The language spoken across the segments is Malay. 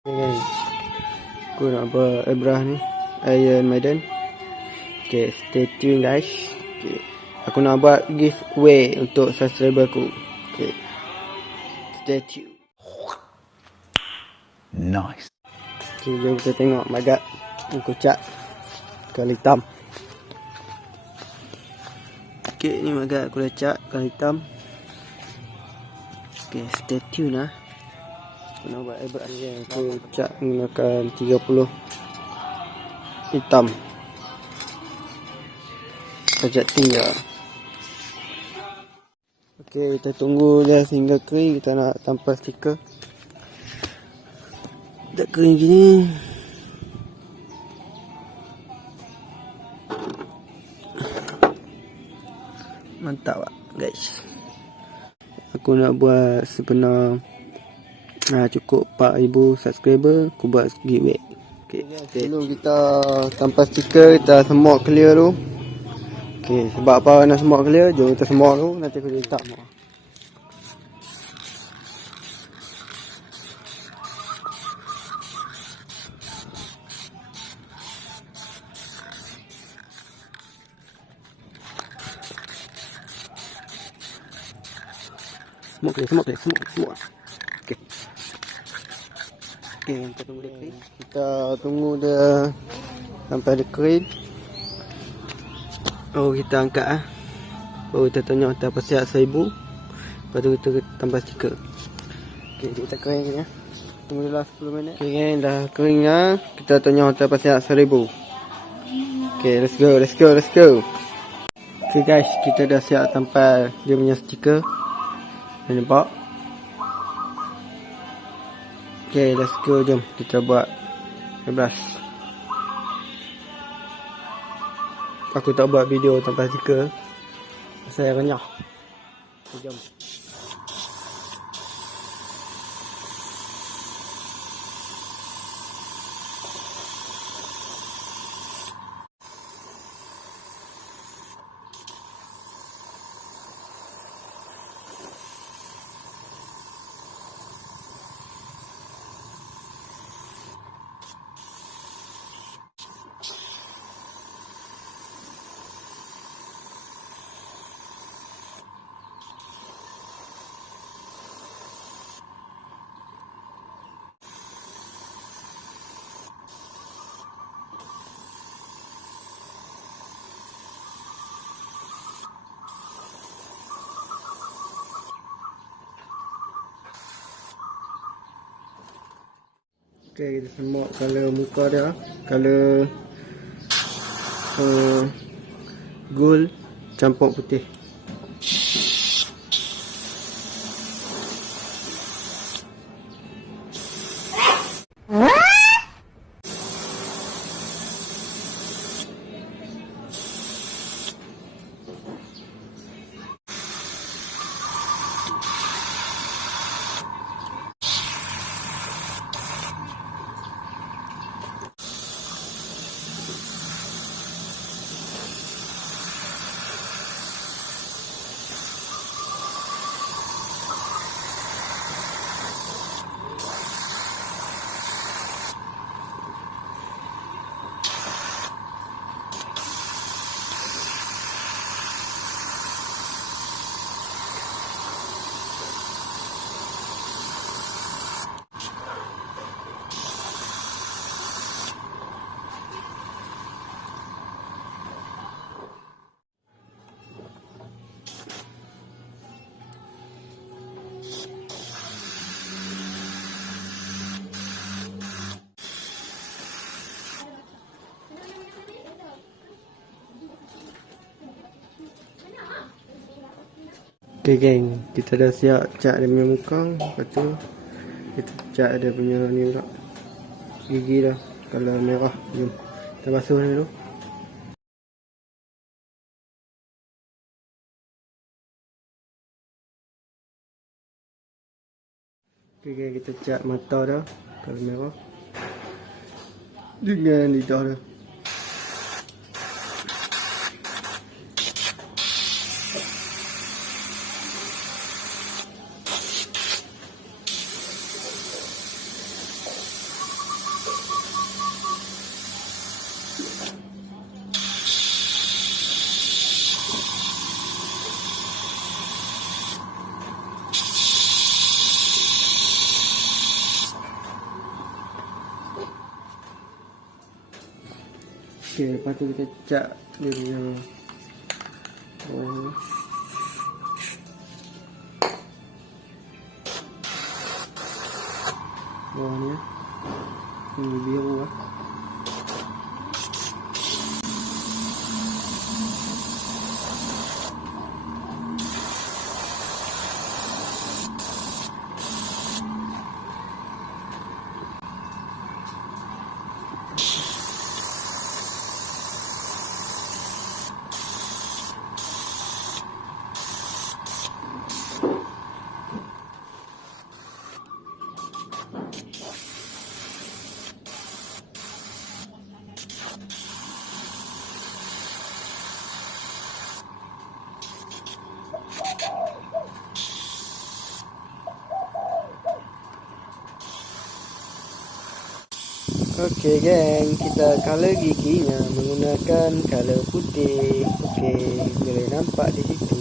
Okay, aku nak buat Airbruih ni, Iron Maiden. Okay, stay tune guys. Okay, aku nak buat giveaway untuk subscriber aku. Okay, stay tune. Nice. Okay, jom kita tengok mudgud aku cat kali hitam. Okay, ni mudgud aku dah cat kali hitam. Okay, stay tune lah. Aku nak buat Airbruih ni. Aku cat menggunakan 30 hitam. Cat tinggal. Okay, kita tunggu dia hingga kering. Kita nak tampal stiker. Dah kering gini. Mantap lah guys. Aku nak buat sebenar cukup 4,000 subscriber. Aku buat giveaway. Okay, sebelum kita tampal stiker, kita semok clear dulu. Okay, sebab apa nak semok clear, jom kita semok dulu. Nanti aku letak semua. Semok. Okay. Okay, kita tunggu dia kering. Kita tunggu dia sampai dia kering. Baru kita angkat lah. Baru kita tanya kita siap 1,000. Lepas tu kita tambah stiker. Okay, kita kering ni. Tunggu dia lah 10 minit. Okay, dah kering lah. Kita tanya kita siap 1,000. Okay, let's go. Okay guys, kita dah siap tampal dia punya stiker. Nampak? Okay, let's go. Jom kita buat Airbruih. Aku tak buat video tanpa stiker, saya renyah. Jom. Okay, kita semua color muka dia, color gold campur putih. Okay geng, kita dah siap cat dia punya muka. Lepas tu kita cat dia punya ni pula, gigi dah kalau merah. Jom kita basuh ni dulu. Okay geng, kita cat mata dah kalau merah dengan lidah dah. Okey, lepas tu kita cat dia punya bawah ni. Ini biru lah. Okey geng, kita color giginya menggunakan color putih. Okey, boleh nampak di situ.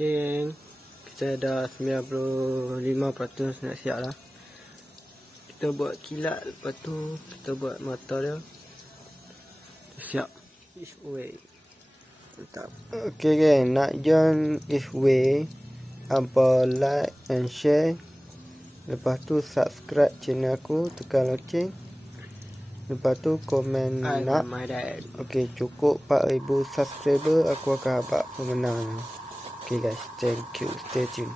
Okay, kita dah 95% nak siap lah. Kita buat kilat, lepas tu kita buat mata dia. Siap. This way. Mantap. Okay geng, nak join this way, hampa like and share. Lepas tu subscribe channel aku, tekan loceng. Lepas tu komen nak. Okay, cukup 4000 subscriber, aku akan habaq pemenang. Okay guys, thank you, stay tuned.